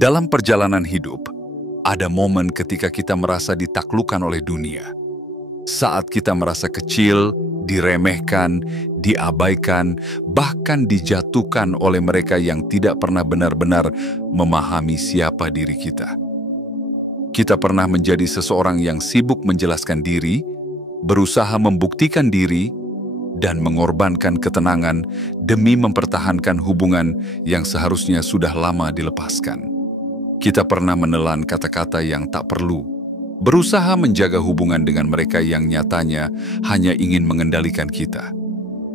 Dalam perjalanan hidup, ada momen ketika kita merasa ditaklukkan oleh dunia. Saat kita merasa kecil, diremehkan, diabaikan, bahkan dijatuhkan oleh mereka yang tidak pernah benar-benar memahami siapa diri kita. Kita pernah menjadi seseorang yang sibuk menjelaskan diri, berusaha membuktikan diri, dan mengorbankan ketenangan demi mempertahankan hubungan yang seharusnya sudah lama dilepaskan. Kita pernah menelan kata-kata yang tak perlu, berusaha menjaga hubungan dengan mereka yang nyatanya hanya ingin mengendalikan kita.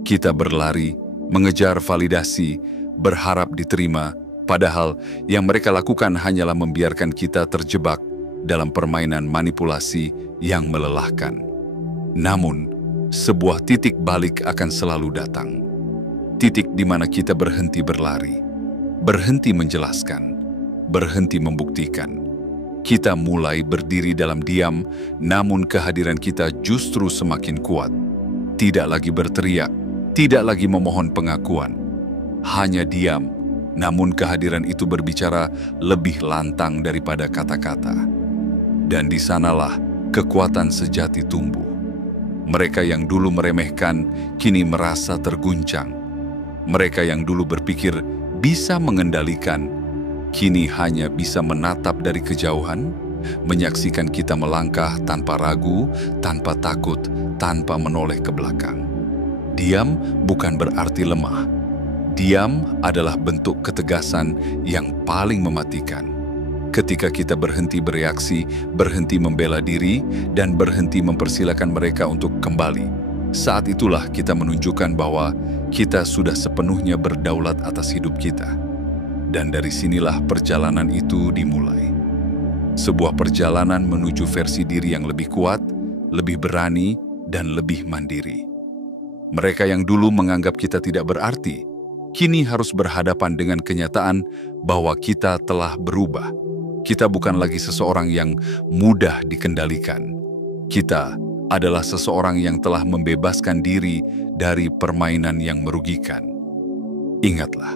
Kita berlari, mengejar validasi, berharap diterima, padahal yang mereka lakukan hanyalah membiarkan kita terjebak dalam permainan manipulasi yang melelahkan. Namun, sebuah titik balik akan selalu datang. Titik di mana kita berhenti berlari, berhenti menjelaskan, berhenti membuktikan. Kita mulai berdiri dalam diam, namun kehadiran kita justru semakin kuat. Tidak lagi berteriak, tidak lagi memohon pengakuan. Hanya diam, namun kehadiran itu berbicara lebih lantang daripada kata-kata. Dan di sanalah kekuatan sejati tumbuh. Mereka yang dulu meremehkan, kini merasa terguncang. Mereka yang dulu berpikir bisa mengendalikan, kini hanya bisa menatap dari kejauhan, menyaksikan kita melangkah tanpa ragu, tanpa takut, tanpa menoleh ke belakang. Diam bukan berarti lemah. Diam adalah bentuk ketegasan yang paling mematikan. Ketika kita berhenti bereaksi, berhenti membela diri, dan berhenti mempersilakan mereka untuk kembali, saat itulah kita menunjukkan bahwa kita sudah sepenuhnya berdaulat atas hidup kita. Dan dari sinilah perjalanan itu dimulai. Sebuah perjalanan menuju versi diri yang lebih kuat, lebih berani, dan lebih mandiri. Mereka yang dulu menganggap kita tidak berarti, kini harus berhadapan dengan kenyataan bahwa kita telah berubah. Kita bukan lagi seseorang yang mudah dikendalikan. Kita adalah seseorang yang telah membebaskan diri dari permainan yang merugikan. Ingatlah,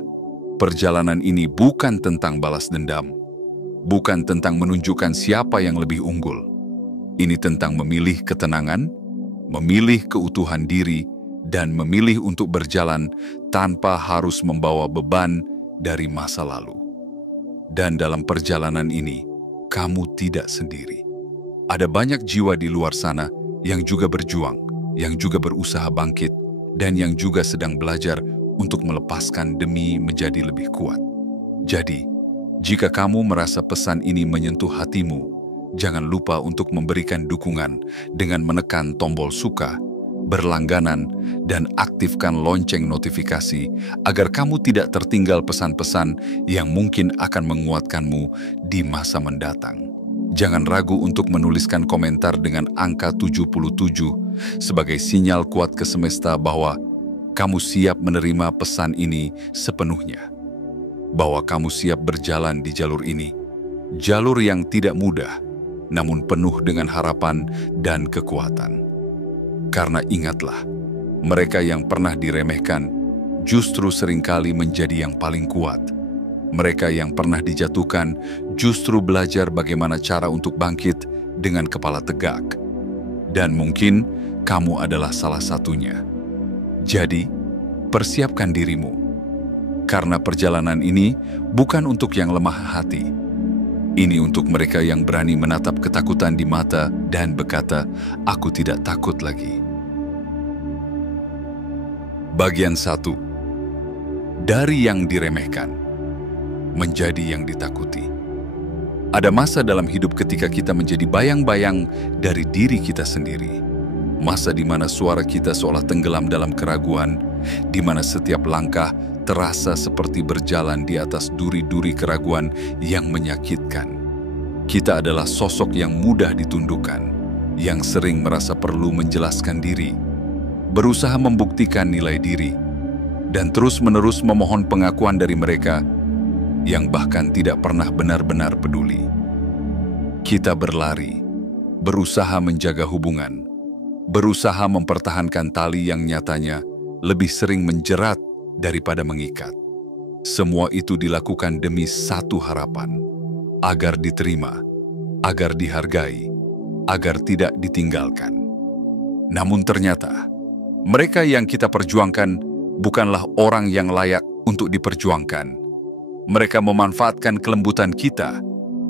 perjalanan ini bukan tentang balas dendam, bukan tentang menunjukkan siapa yang lebih unggul. Ini tentang memilih ketenangan, memilih keutuhan diri, dan memilih untuk berjalan tanpa harus membawa beban dari masa lalu. Dan dalam perjalanan ini, kamu tidak sendiri. Ada banyak jiwa di luar sana yang juga berjuang, yang juga berusaha bangkit, dan yang juga sedang belajar untuk melepaskan demi menjadi lebih kuat. Jadi, jika kamu merasa pesan ini menyentuh hatimu, jangan lupa untuk memberikan dukungan dengan menekan tombol suka, berlangganan, dan aktifkan lonceng notifikasi agar kamu tidak tertinggal pesan-pesan yang mungkin akan menguatkanmu di masa mendatang. Jangan ragu untuk menuliskan komentar dengan angka 77 sebagai sinyal kuat ke semesta bahwa kamu siap menerima pesan ini sepenuhnya. Bahwa kamu siap berjalan di jalur ini. Jalur yang tidak mudah, namun penuh dengan harapan dan kekuatan. Karena ingatlah, mereka yang pernah diremehkan justru seringkali menjadi yang paling kuat. Mereka yang pernah dijatuhkan justru belajar bagaimana cara untuk bangkit dengan kepala tegak. Dan mungkin kamu adalah salah satunya. Jadi, persiapkan dirimu. Karena perjalanan ini bukan untuk yang lemah hati. Ini untuk mereka yang berani menatap ketakutan di mata dan berkata, "Aku tidak takut lagi." Bagian 1. Dari yang diremehkan menjadi yang ditakuti. Ada masa dalam hidup ketika kita menjadi bayang-bayang dari diri kita sendiri. Masa di mana suara kita seolah tenggelam dalam keraguan, di mana setiap langkah terasa seperti berjalan di atas duri-duri keraguan yang menyakitkan. Kita adalah sosok yang mudah ditundukkan, yang sering merasa perlu menjelaskan diri, berusaha membuktikan nilai diri, dan terus-menerus memohon pengakuan dari mereka yang bahkan tidak pernah benar-benar peduli. Kita berlari, berusaha menjaga hubungan, berusaha mempertahankan tali yang nyatanya lebih sering menjerat daripada mengikat. Semua itu dilakukan demi satu harapan, agar diterima, agar dihargai, agar tidak ditinggalkan. Namun ternyata, mereka yang kita perjuangkan bukanlah orang yang layak untuk diperjuangkan. Mereka memanfaatkan kelembutan kita,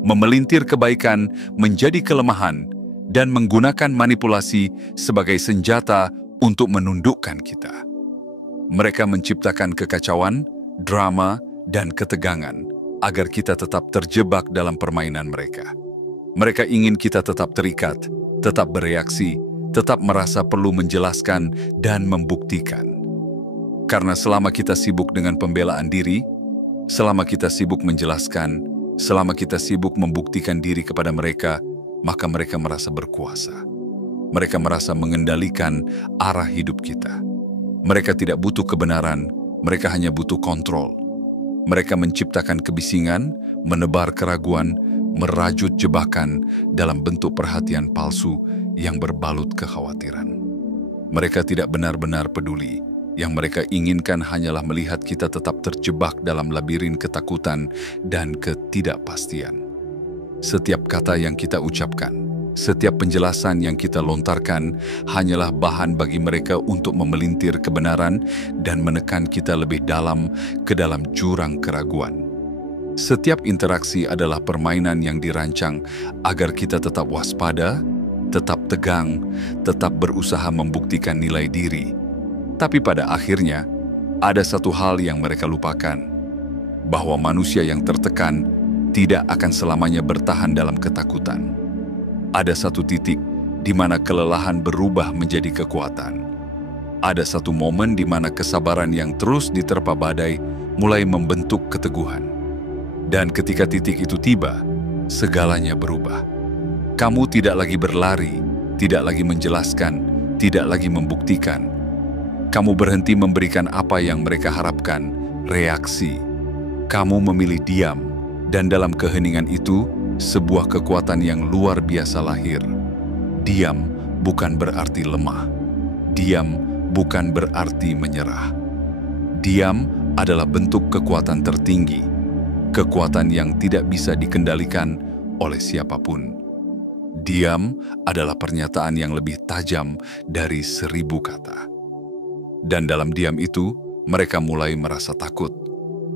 memelintir kebaikan menjadi kelemahan, dan menggunakan manipulasi sebagai senjata untuk menundukkan kita. Mereka menciptakan kekacauan, drama, dan ketegangan agar kita tetap terjebak dalam permainan mereka. Mereka ingin kita tetap terikat, tetap bereaksi, tetap merasa perlu menjelaskan dan membuktikan. Karena selama kita sibuk dengan pembelaan diri, selama kita sibuk menjelaskan, selama kita sibuk membuktikan diri kepada mereka, maka mereka merasa berkuasa. Mereka merasa mengendalikan arah hidup kita. Mereka tidak butuh kebenaran, mereka hanya butuh kontrol. Mereka menciptakan kebisingan, menebar keraguan, merajut jebakan dalam bentuk perhatian palsu yang berbalut kekhawatiran. Mereka tidak benar-benar peduli. Yang mereka inginkan hanyalah melihat kita tetap terjebak dalam labirin ketakutan dan ketidakpastian. Setiap kata yang kita ucapkan, setiap penjelasan yang kita lontarkan hanyalah bahan bagi mereka untuk memelintir kebenaran dan menekan kita lebih dalam ke dalam jurang keraguan. Setiap interaksi adalah permainan yang dirancang agar kita tetap waspada, tetap tegang, tetap berusaha membuktikan nilai diri. Tapi pada akhirnya, ada satu hal yang mereka lupakan, bahwa manusia yang tertekan tidak akan selamanya bertahan dalam ketakutan. Ada satu titik di mana kelelahan berubah menjadi kekuatan. Ada satu momen di mana kesabaran yang terus diterpa badai mulai membentuk keteguhan. Dan ketika titik itu tiba, segalanya berubah. Kamu tidak lagi berlari, tidak lagi menjelaskan, tidak lagi membuktikan. Kamu berhenti memberikan apa yang mereka harapkan, reaksi. Kamu memilih diam, dan dalam keheningan itu, sebuah kekuatan yang luar biasa lahir. Diam bukan berarti lemah. Diam bukan berarti menyerah. Diam adalah bentuk kekuatan tertinggi, kekuatan yang tidak bisa dikendalikan oleh siapapun. Diam adalah pernyataan yang lebih tajam dari 1000 kata. Dan dalam diam itu, mereka mulai merasa takut.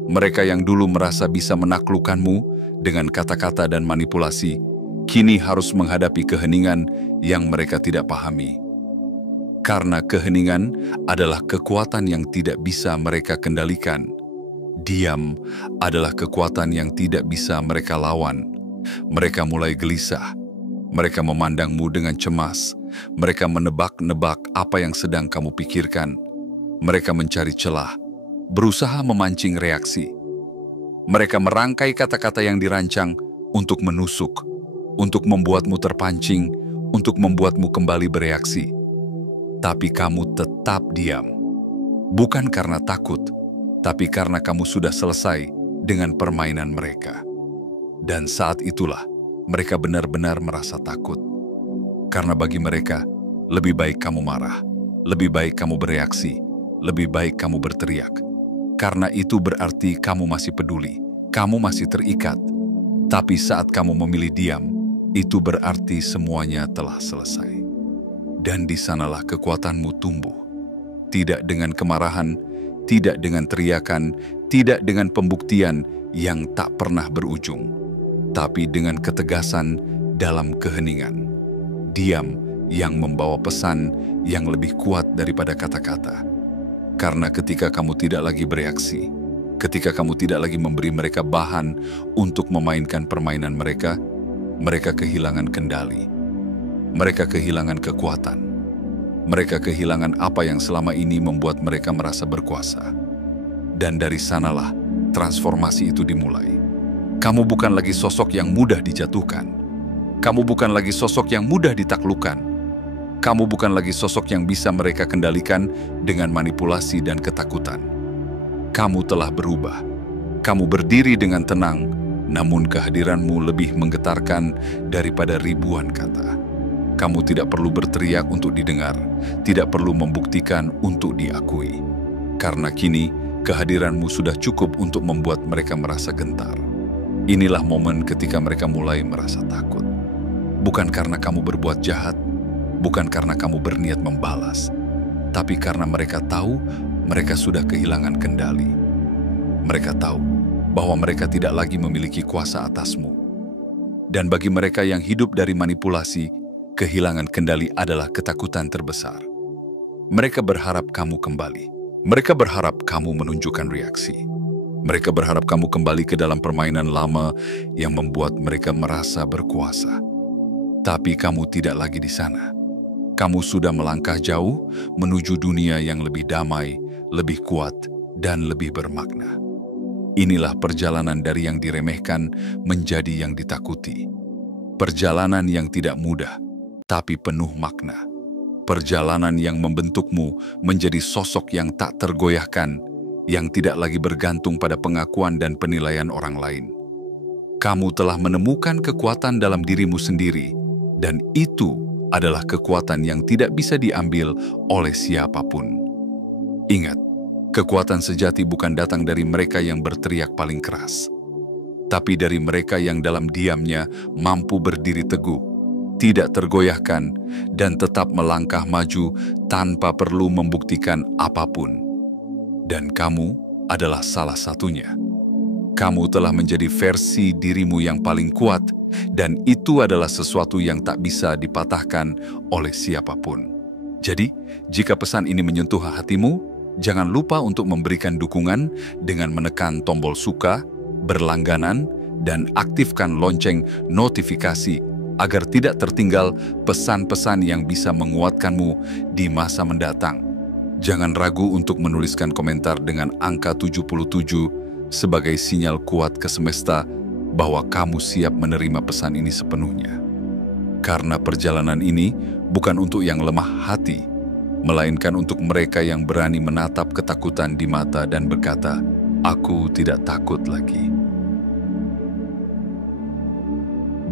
Mereka yang dulu merasa bisa menaklukkanmu dengan kata-kata dan manipulasi, kini harus menghadapi keheningan yang mereka tidak pahami. Karena keheningan adalah kekuatan yang tidak bisa mereka kendalikan. Diam adalah kekuatan yang tidak bisa mereka lawan. Mereka mulai gelisah. Mereka memandangmu dengan cemas. Mereka menebak-nebak apa yang sedang kamu pikirkan. Mereka mencari celah, berusaha memancing reaksi. Mereka merangkai kata-kata yang dirancang untuk menusuk, untuk membuatmu terpancing, untuk membuatmu kembali bereaksi. Tapi kamu tetap diam. Bukan karena takut, tapi karena kamu sudah selesai dengan permainan mereka. Dan saat itulah mereka benar-benar merasa takut. Karena bagi mereka, lebih baik kamu marah, lebih baik kamu bereaksi, lebih baik kamu berteriak. Karena itu berarti kamu masih peduli, kamu masih terikat. Tapi saat kamu memilih diam, itu berarti semuanya telah selesai. Dan di sanalah kekuatanmu tumbuh. Tidak dengan kemarahan, tidak dengan teriakan, tidak dengan pembuktian yang tak pernah berujung, tapi dengan ketegasan dalam keheningan. Diam yang membawa pesan yang lebih kuat daripada kata-kata. Karena ketika kamu tidak lagi bereaksi, ketika kamu tidak lagi memberi mereka bahan untuk memainkan permainan mereka, mereka kehilangan kendali. Mereka kehilangan kekuatan. Mereka kehilangan apa yang selama ini membuat mereka merasa berkuasa. Dan dari sanalah transformasi itu dimulai. Kamu bukan lagi sosok yang mudah dijatuhkan. Kamu bukan lagi sosok yang mudah ditaklukkan. Kamu bukan lagi sosok yang bisa mereka kendalikan dengan manipulasi dan ketakutan. Kamu telah berubah. Kamu berdiri dengan tenang, namun kehadiranmu lebih menggetarkan daripada ribuan kata. Kamu tidak perlu berteriak untuk didengar, tidak perlu membuktikan untuk diakui. Karena kini, kehadiranmu sudah cukup untuk membuat mereka merasa gentar. Inilah momen ketika mereka mulai merasa takut. Bukan karena kamu berbuat jahat, bukan karena kamu berniat membalas, tapi karena mereka tahu mereka sudah kehilangan kendali. Mereka tahu bahwa mereka tidak lagi memiliki kuasa atasmu. Dan bagi mereka yang hidup dari manipulasi, kehilangan kendali adalah ketakutan terbesar. Mereka berharap kamu kembali. Mereka berharap kamu menunjukkan reaksi. Mereka berharap kamu kembali ke dalam permainan lama yang membuat mereka merasa berkuasa. Tapi kamu tidak lagi di sana. Kamu sudah melangkah jauh menuju dunia yang lebih damai, lebih kuat, dan lebih bermakna. Inilah perjalanan dari yang diremehkan menjadi yang ditakuti. Perjalanan yang tidak mudah, tapi penuh makna. Perjalanan yang membentukmu menjadi sosok yang tak tergoyahkan, yang tidak lagi bergantung pada pengakuan dan penilaian orang lain. Kamu telah menemukan kekuatan dalam dirimu sendiri, dan itu adalah kekuatan yang tidak bisa diambil oleh siapapun. Ingat, kekuatan sejati bukan datang dari mereka yang berteriak paling keras, tapi dari mereka yang dalam diamnya mampu berdiri teguh, tidak tergoyahkan, dan tetap melangkah maju tanpa perlu membuktikan apapun. Dan kamu adalah salah satunya. Kamu telah menjadi versi dirimu yang paling kuat, dan itu adalah sesuatu yang tak bisa dipatahkan oleh siapapun. Jadi, jika pesan ini menyentuh hatimu, jangan lupa untuk memberikan dukungan dengan menekan tombol suka, berlangganan, dan aktifkan lonceng notifikasi agar tidak tertinggal pesan-pesan yang bisa menguatkanmu di masa mendatang. Jangan ragu untuk menuliskan komentar dengan angka 77 sebagai sinyal kuat ke semesta bahwa kamu siap menerima pesan ini sepenuhnya. Karena perjalanan ini bukan untuk yang lemah hati, melainkan untuk mereka yang berani menatap ketakutan di mata dan berkata, "Aku tidak takut lagi."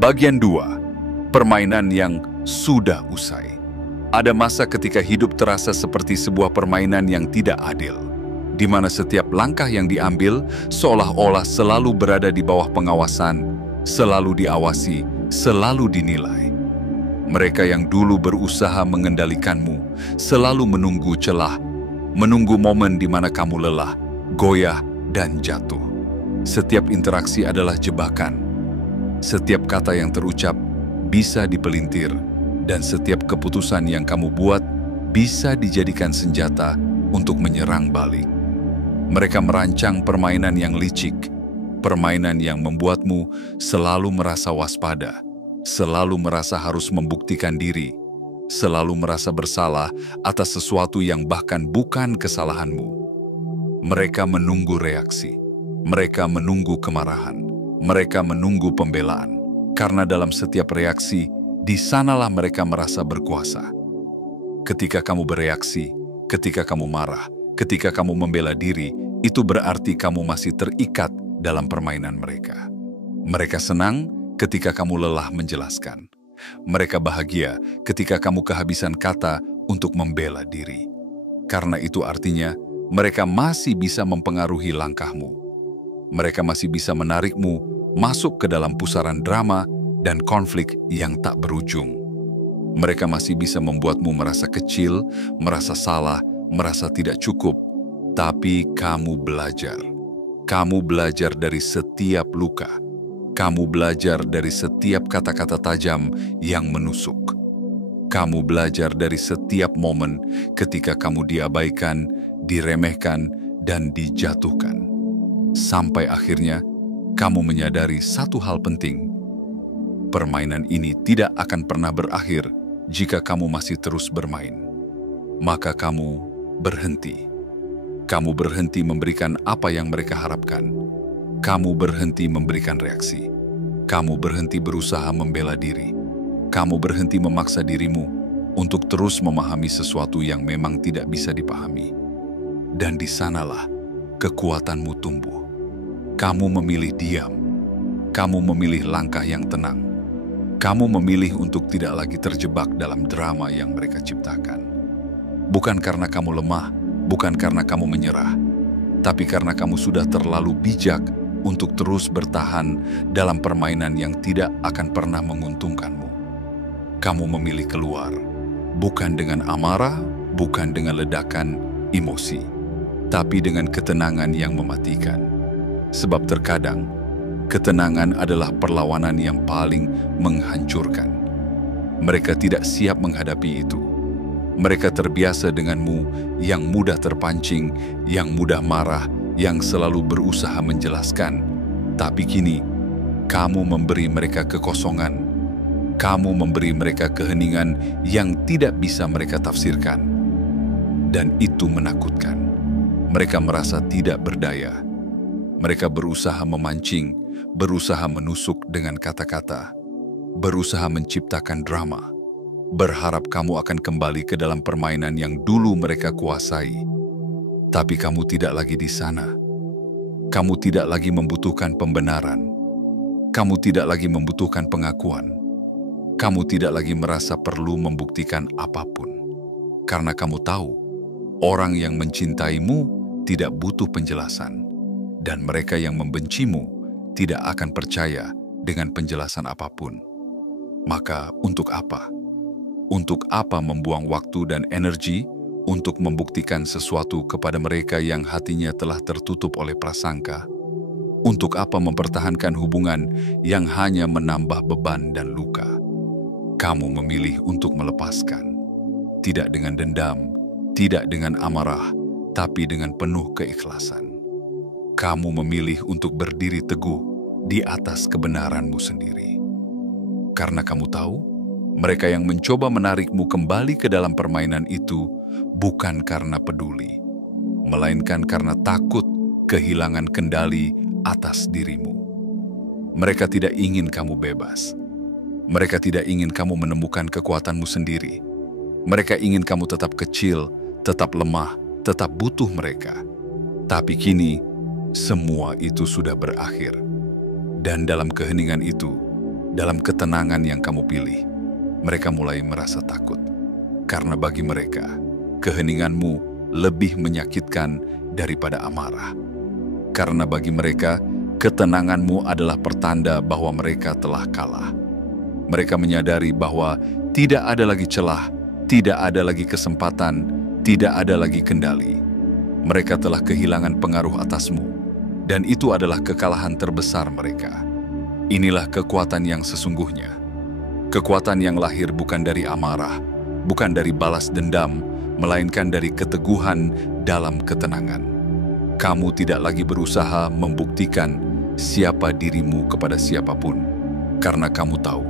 Bagian 2. Permainan yang sudah usai. Ada masa ketika hidup terasa seperti sebuah permainan yang tidak adil, di mana setiap langkah yang diambil seolah-olah selalu berada di bawah pengawasan, selalu diawasi, selalu dinilai. Mereka yang dulu berusaha mengendalikanmu selalu menunggu celah, menunggu momen di mana kamu lelah, goyah, dan jatuh. Setiap interaksi adalah jebakan. Setiap kata yang terucap bisa dipelintir, dan setiap keputusan yang kamu buat bisa dijadikan senjata untuk menyerang balik. Mereka merancang permainan yang licik, permainan yang membuatmu selalu merasa waspada, selalu merasa harus membuktikan diri, selalu merasa bersalah atas sesuatu yang bahkan bukan kesalahanmu. Mereka menunggu reaksi, mereka menunggu kemarahan, mereka menunggu pembelaan, karena dalam setiap reaksi, di sanalah mereka merasa berkuasa. Ketika kamu bereaksi, ketika kamu marah, ketika kamu membela diri, itu berarti kamu masih terikat dalam permainan mereka. Mereka senang ketika kamu lelah menjelaskan. Mereka bahagia ketika kamu kehabisan kata untuk membela diri. Karena itu artinya, mereka masih bisa mempengaruhi langkahmu. Mereka masih bisa menarikmu masuk ke dalam pusaran drama dan konflik yang tak berujung. Mereka masih bisa membuatmu merasa kecil, merasa salah, merasa tidak cukup. Tapi kamu belajar. Kamu belajar dari setiap luka. Kamu belajar dari setiap kata-kata tajam yang menusuk. Kamu belajar dari setiap momen ketika kamu diabaikan, diremehkan, dan dijatuhkan. Sampai akhirnya, kamu menyadari satu hal penting. Permainan ini tidak akan pernah berakhir jika kamu masih terus bermain. Maka kamu berhenti. Kamu berhenti memberikan apa yang mereka harapkan. Kamu berhenti memberikan reaksi. Kamu berhenti berusaha membela diri. Kamu berhenti memaksa dirimu untuk terus memahami sesuatu yang memang tidak bisa dipahami. Dan di sanalah kekuatanmu tumbuh. Kamu memilih diam. Kamu memilih langkah yang tenang. Kamu memilih untuk tidak lagi terjebak dalam drama yang mereka ciptakan. Bukan karena kamu lemah, bukan karena kamu menyerah, tapi karena kamu sudah terlalu bijak untuk terus bertahan dalam permainan yang tidak akan pernah menguntungkanmu. Kamu memilih keluar, bukan dengan amarah, bukan dengan ledakan emosi, tapi dengan ketenangan yang mematikan. Sebab terkadang, ketenangan adalah perlawanan yang paling menghancurkan. Mereka tidak siap menghadapi itu. Mereka terbiasa denganmu yang mudah terpancing, yang mudah marah, yang selalu berusaha menjelaskan. Tapi kini, kamu memberi mereka kekosongan. Kamu memberi mereka keheningan yang tidak bisa mereka tafsirkan. Dan itu menakutkan. Mereka merasa tidak berdaya. Mereka berusaha memancing, berusaha menusuk dengan kata-kata, berusaha menciptakan drama, berharap kamu akan kembali ke dalam permainan yang dulu mereka kuasai. Tapi kamu tidak lagi di sana. Kamu tidak lagi membutuhkan pembenaran. Kamu tidak lagi membutuhkan pengakuan. Kamu tidak lagi merasa perlu membuktikan apapun. Karena kamu tahu, orang yang mencintaimu tidak butuh penjelasan. Dan mereka yang membencimu tidak akan percaya dengan penjelasan apapun. Maka untuk apa? Untuk apa membuang waktu dan energi untuk membuktikan sesuatu kepada mereka yang hatinya telah tertutup oleh prasangka? Untuk apa mempertahankan hubungan yang hanya menambah beban dan luka? Kamu memilih untuk melepaskan. Tidak dengan dendam, tidak dengan amarah, tapi dengan penuh keikhlasan. Kamu memilih untuk berdiri teguh di atas kebenaranmu sendiri. Karena kamu tahu, mereka yang mencoba menarikmu kembali ke dalam permainan itu bukan karena peduli, melainkan karena takut kehilangan kendali atas dirimu. Mereka tidak ingin kamu bebas. Mereka tidak ingin kamu menemukan kekuatanmu sendiri. Mereka ingin kamu tetap kecil, tetap lemah, tetap butuh mereka. Tapi kini, semua itu sudah berakhir. Dan dalam keheningan itu, dalam ketenangan yang kamu pilih, mereka mulai merasa takut. Karena bagi mereka, keheninganmu lebih menyakitkan daripada amarah. Karena bagi mereka, ketenanganmu adalah pertanda bahwa mereka telah kalah. Mereka menyadari bahwa tidak ada lagi celah, tidak ada lagi kesempatan, tidak ada lagi kendali. Mereka telah kehilangan pengaruh atasmu. Dan itu adalah kekalahan terbesar mereka. Inilah kekuatan yang sesungguhnya. Kekuatan yang lahir bukan dari amarah, bukan dari balas dendam, melainkan dari keteguhan dalam ketenangan. Kamu tidak lagi berusaha membuktikan siapa dirimu kepada siapapun. Karena kamu tahu,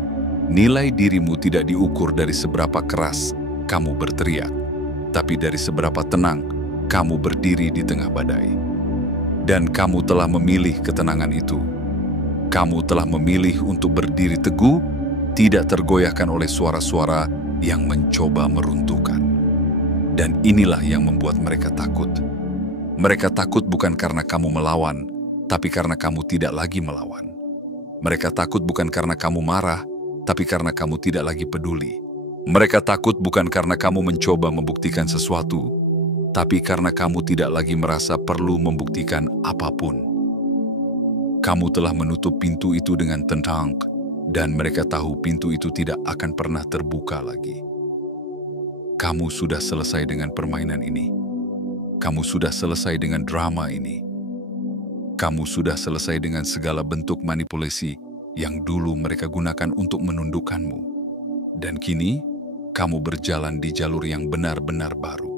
nilai dirimu tidak diukur dari seberapa keras kamu berteriak, tapi dari seberapa tenang kamu berdiri di tengah badai. Dan kamu telah memilih ketenangan itu. Kamu telah memilih untuk berdiri teguh, tidak tergoyahkan oleh suara-suara yang mencoba meruntuhkan. Dan inilah yang membuat mereka takut. Mereka takut bukan karena kamu melawan, tapi karena kamu tidak lagi melawan. Mereka takut bukan karena kamu marah, tapi karena kamu tidak lagi peduli. Mereka takut bukan karena kamu mencoba membuktikan sesuatu, tapi karena kamu tidak lagi merasa perlu membuktikan apapun. Kamu telah menutup pintu itu dengan tenang, dan mereka tahu pintu itu tidak akan pernah terbuka lagi. Kamu sudah selesai dengan permainan ini. Kamu sudah selesai dengan drama ini. Kamu sudah selesai dengan segala bentuk manipulasi yang dulu mereka gunakan untuk menundukkanmu. Dan kini, kamu berjalan di jalur yang benar-benar baru.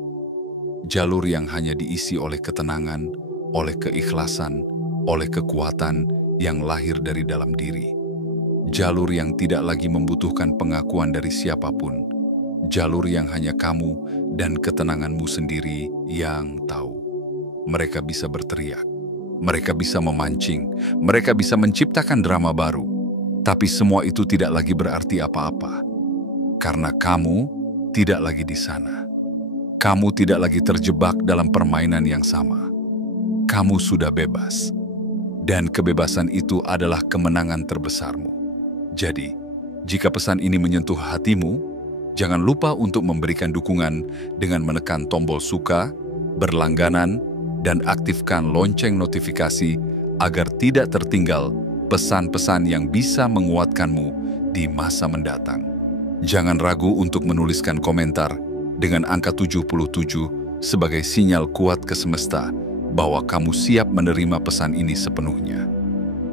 Jalur yang hanya diisi oleh ketenangan, oleh keikhlasan, oleh kekuatan yang lahir dari dalam diri. Jalur yang tidak lagi membutuhkan pengakuan dari siapapun. Jalur yang hanya kamu dan ketenanganmu sendiri yang tahu. Mereka bisa berteriak, mereka bisa memancing, mereka bisa menciptakan drama baru. Tapi semua itu tidak lagi berarti apa-apa. Karena kamu tidak lagi di sana. Kamu tidak lagi terjebak dalam permainan yang sama. Kamu sudah bebas. Dan kebebasan itu adalah kemenangan terbesarmu. Jadi, jika pesan ini menyentuh hatimu, jangan lupa untuk memberikan dukungan dengan menekan tombol suka, berlangganan, dan aktifkan lonceng notifikasi agar tidak tertinggal pesan-pesan yang bisa menguatkanmu di masa mendatang. Jangan ragu untuk menuliskan komentar dengan angka 77 sebagai sinyal kuat ke semesta bahwa kamu siap menerima pesan ini sepenuhnya.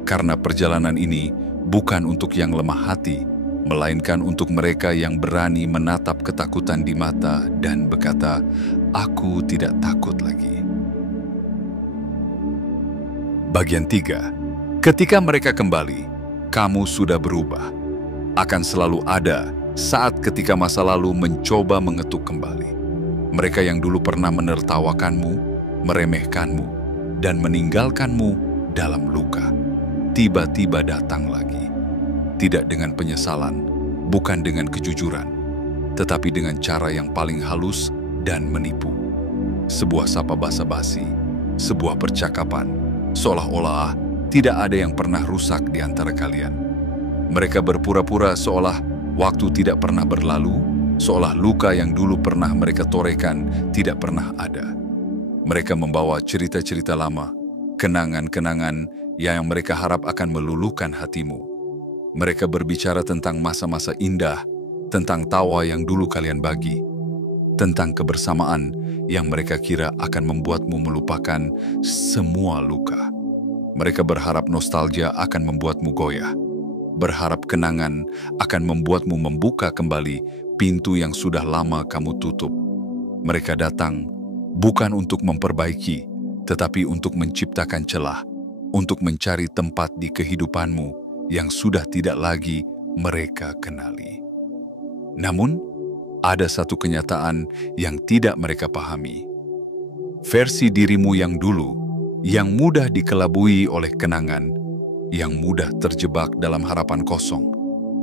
Karena perjalanan ini bukan untuk yang lemah hati, melainkan untuk mereka yang berani menatap ketakutan di mata dan berkata, "Aku tidak takut lagi." Bagian 3. Ketika mereka kembali, kamu sudah berubah. Akan selalu ada saat ketika masa lalu mencoba mengetuk kembali. Mereka yang dulu pernah menertawakanmu, meremehkanmu, dan meninggalkanmu dalam luka, tiba-tiba datang lagi. Tidak dengan penyesalan, bukan dengan kejujuran, tetapi dengan cara yang paling halus dan menipu. Sebuah sapa basa-basi, sebuah percakapan, seolah-olah tidak ada yang pernah rusak di antara kalian. Mereka berpura-pura seolah waktu tidak pernah berlalu, seolah luka yang dulu pernah mereka torehkan tidak pernah ada. Mereka membawa cerita-cerita lama, kenangan-kenangan yang mereka harap akan meluluhkan hatimu. Mereka berbicara tentang masa-masa indah, tentang tawa yang dulu kalian bagi, tentang kebersamaan yang mereka kira akan membuatmu melupakan semua luka. Mereka berharap nostalgia akan membuatmu goyah, berharap kenangan akan membuatmu membuka kembali pintu yang sudah lama kamu tutup. Mereka datang bukan untuk memperbaiki, tetapi untuk menciptakan celah, untuk mencari tempat di kehidupanmu yang sudah tidak lagi mereka kenali. Namun, ada satu kenyataan yang tidak mereka pahami. Versi dirimu yang dulu, yang mudah dikelabui oleh kenangan, yang mudah terjebak dalam harapan kosong,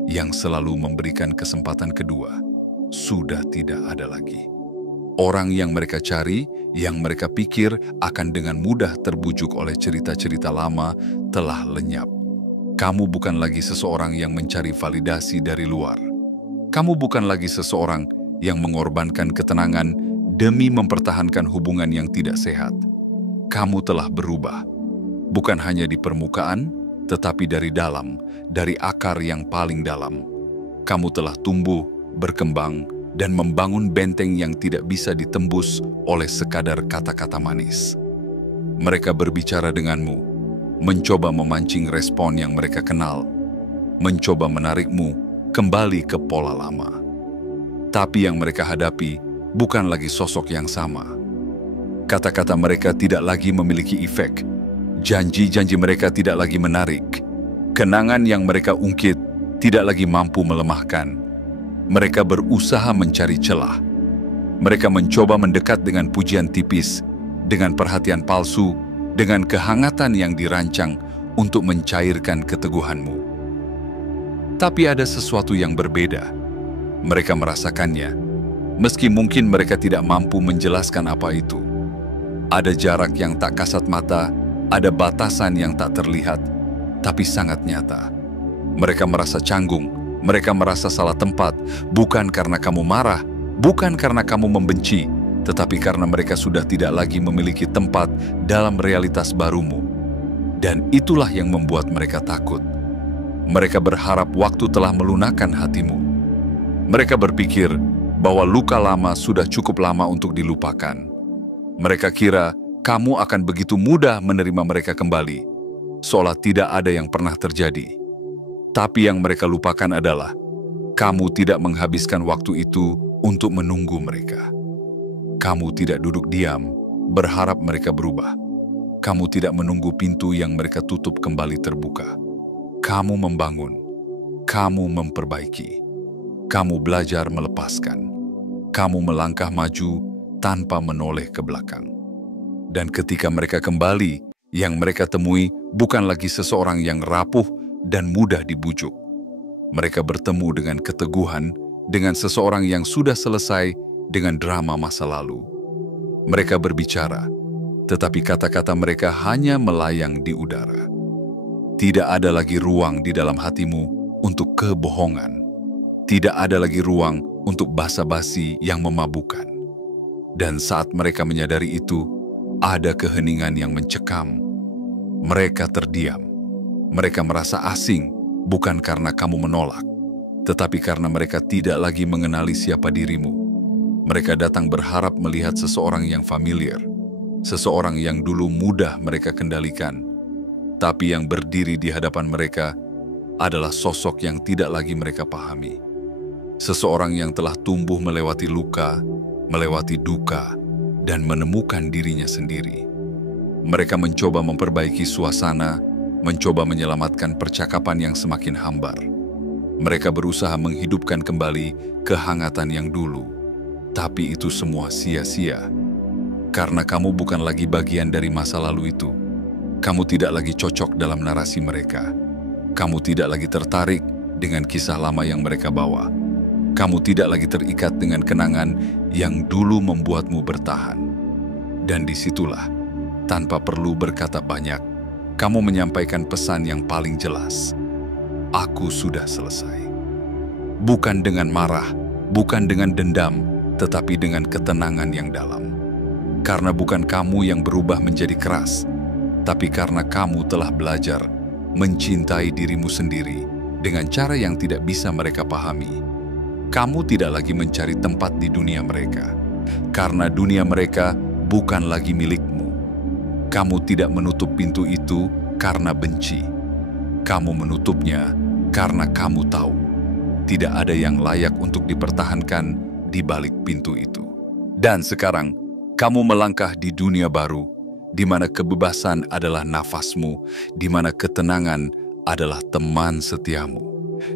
yang selalu memberikan kesempatan kedua, sudah tidak ada lagi. Orang yang mereka cari, yang mereka pikir akan dengan mudah terbujuk oleh cerita-cerita lama, telah lenyap. Kamu bukan lagi seseorang yang mencari validasi dari luar. Kamu bukan lagi seseorang yang mengorbankan ketenangan demi mempertahankan hubungan yang tidak sehat. Kamu telah berubah, bukan hanya di permukaan, tetapi dari dalam, dari akar yang paling dalam. Kamu telah tumbuh, berkembang, dan membangun benteng yang tidak bisa ditembus oleh sekadar kata-kata manis. Mereka berbicara denganmu, mencoba memancing respon yang mereka kenal, mencoba menarikmu kembali ke pola lama. Tapi yang mereka hadapi bukan lagi sosok yang sama. Kata-kata mereka tidak lagi memiliki efek, janji-janji mereka tidak lagi menarik, kenangan yang mereka ungkit tidak lagi mampu melemahkan. Mereka berusaha mencari celah. Mereka mencoba mendekat dengan pujian tipis, dengan perhatian palsu, dengan kehangatan yang dirancang untuk mencairkan keteguhanmu. Tapi ada sesuatu yang berbeda. Mereka merasakannya, meski mungkin mereka tidak mampu menjelaskan apa itu. Ada jarak yang tak kasat mata, ada batasan yang tak terlihat, tapi sangat nyata. Mereka merasa canggung, mereka merasa salah tempat, bukan karena kamu marah, bukan karena kamu membenci, tetapi karena mereka sudah tidak lagi memiliki tempat dalam realitas barumu. Dan itulah yang membuat mereka takut. Mereka berharap waktu telah melunakkan hatimu. Mereka berpikir bahwa luka lama sudah cukup lama untuk dilupakan. Mereka kira kamu akan begitu mudah menerima mereka kembali, seolah tidak ada yang pernah terjadi. Tapi yang mereka lupakan adalah, kamu tidak menghabiskan waktu itu untuk menunggu mereka. Kamu tidak duduk diam, berharap mereka berubah. Kamu tidak menunggu pintu yang mereka tutup kembali terbuka. Kamu membangun, kamu memperbaiki, kamu belajar melepaskan, kamu melangkah maju tanpa menoleh ke belakang. Dan ketika mereka kembali, yang mereka temui bukan lagi seseorang yang rapuh dan mudah dibujuk. Mereka bertemu dengan keteguhan, dengan seseorang yang sudah selesai dengan drama masa lalu. Mereka berbicara, tetapi kata-kata mereka hanya melayang di udara. Tidak ada lagi ruang di dalam hatimu untuk kebohongan. Tidak ada lagi ruang untuk basa-basi yang memabukkan. Dan saat mereka menyadari itu, ada keheningan yang mencekam. Mereka terdiam. Mereka merasa asing, bukan karena kamu menolak, tetapi karena mereka tidak lagi mengenali siapa dirimu. Mereka datang berharap melihat seseorang yang familiar, seseorang yang dulu mudah mereka kendalikan, tapi yang berdiri di hadapan mereka adalah sosok yang tidak lagi mereka pahami. Seseorang yang telah tumbuh melewati luka, melewati duka, dan menemukan dirinya sendiri. Mereka mencoba memperbaiki suasana, mencoba menyelamatkan percakapan yang semakin hambar. Mereka berusaha menghidupkan kembali kehangatan yang dulu, tapi itu semua sia-sia. Karena kamu bukan lagi bagian dari masa lalu itu. Kamu tidak lagi cocok dalam narasi mereka. Kamu tidak lagi tertarik dengan kisah lama yang mereka bawa. Kamu tidak lagi terikat dengan kenangan yang dulu membuatmu bertahan. Dan disitulah, tanpa perlu berkata banyak, kamu menyampaikan pesan yang paling jelas. Aku sudah selesai. Bukan dengan marah, bukan dengan dendam, tetapi dengan ketenangan yang dalam. Karena bukan kamu yang berubah menjadi keras, tapi karena kamu telah belajar mencintai dirimu sendiri dengan cara yang tidak bisa mereka pahami. Kamu tidak lagi mencari tempat di dunia mereka, karena dunia mereka bukan lagi milikmu. Kamu tidak menutup pintu itu karena benci. Kamu menutupnya karena kamu tahu tidak ada yang layak untuk dipertahankan di balik pintu itu. Dan sekarang, kamu melangkah di dunia baru, di mana kebebasan adalah nafasmu, di mana ketenangan adalah teman setiamu.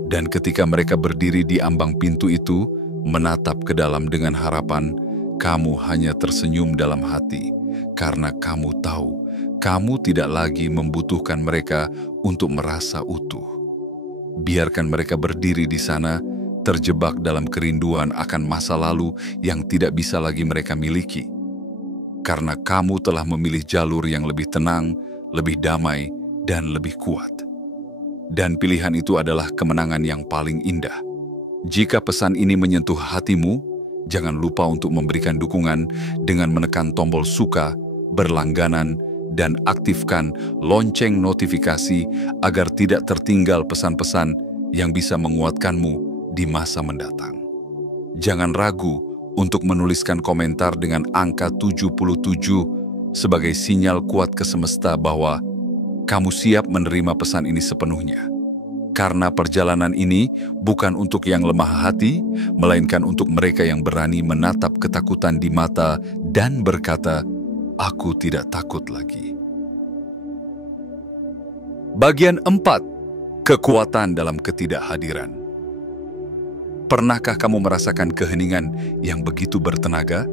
Dan ketika mereka berdiri di ambang pintu itu, menatap ke dalam dengan harapan, kamu hanya tersenyum dalam hati, karena kamu tahu, kamu tidak lagi membutuhkan mereka untuk merasa utuh. Biarkan mereka berdiri di sana, terjebak dalam kerinduan akan masa lalu yang tidak bisa lagi mereka miliki. Karena kamu telah memilih jalur yang lebih tenang, lebih damai, dan lebih kuat. Dan pilihan itu adalah kemenangan yang paling indah. Jika pesan ini menyentuh hatimu, jangan lupa untuk memberikan dukungan dengan menekan tombol suka, berlangganan, dan aktifkan lonceng notifikasi agar tidak tertinggal pesan-pesan yang bisa menguatkanmu di masa mendatang. Jangan ragu untuk menuliskan komentar dengan angka 77 sebagai sinyal kuat ke semesta bahwa kamu siap menerima pesan ini sepenuhnya. Karena perjalanan ini bukan untuk yang lemah hati, melainkan untuk mereka yang berani menatap ketakutan di mata dan berkata, "Aku tidak takut lagi." Bagian 4. Kekuatan dalam ketidakhadiran. Pernahkah kamu merasakan keheningan yang begitu bertenaga?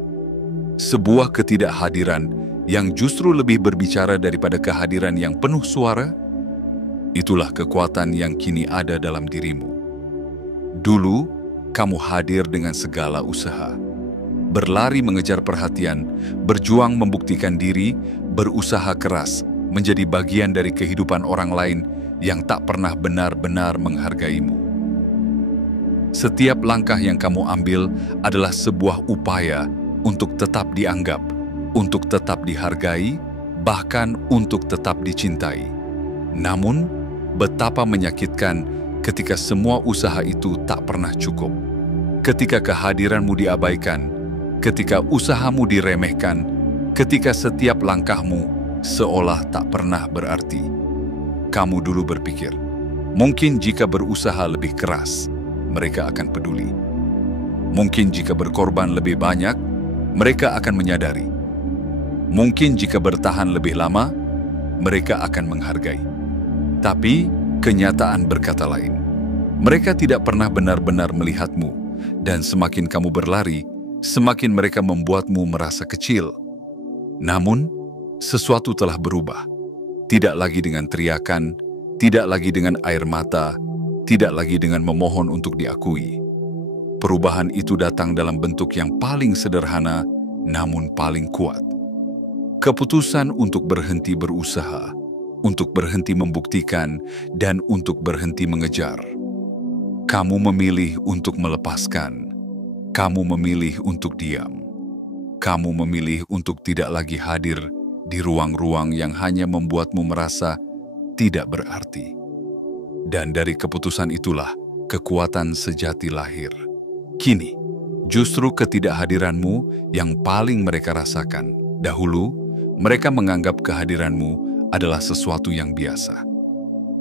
Sebuah ketidakhadiran yang justru lebih berbicara daripada kehadiran yang penuh suara? Itulah kekuatan yang kini ada dalam dirimu. Dulu, kamu hadir dengan segala usaha. Berlari mengejar perhatian, berjuang membuktikan diri, berusaha keras, menjadi bagian dari kehidupan orang lain yang tak pernah benar-benar menghargaimu. Setiap langkah yang kamu ambil adalah sebuah upaya untuk tetap dianggap, untuk tetap dihargai, bahkan untuk tetap dicintai. Namun, betapa menyakitkan ketika semua usaha itu tak pernah cukup. Ketika kehadiranmu diabaikan, ketika usahamu diremehkan, ketika setiap langkahmu seolah tak pernah berarti. Kamu dulu berpikir, mungkin jika berusaha lebih keras, mereka akan peduli. Mungkin jika berkorban lebih banyak, mereka akan menyadari. Mungkin jika bertahan lebih lama, mereka akan menghargai. Tapi kenyataan berkata lain. Mereka tidak pernah benar-benar melihatmu, dan semakin kamu berlari, semakin mereka membuatmu merasa kecil. Namun, sesuatu telah berubah. Tidak lagi dengan teriakan, tidak lagi dengan air mata, tidak lagi dengan memohon untuk diakui. Perubahan itu datang dalam bentuk yang paling sederhana, namun paling kuat. Keputusan untuk berhenti berusaha, untuk berhenti membuktikan, dan untuk berhenti mengejar. Kamu memilih untuk melepaskan. Kamu memilih untuk diam. Kamu memilih untuk tidak lagi hadir di ruang-ruang yang hanya membuatmu merasa tidak berarti. Dan dari keputusan itulah kekuatan sejati lahir. Kini, justru ketidakhadiranmu yang paling mereka rasakan. Dahulu, mereka menganggap kehadiranmu adalah sesuatu yang biasa.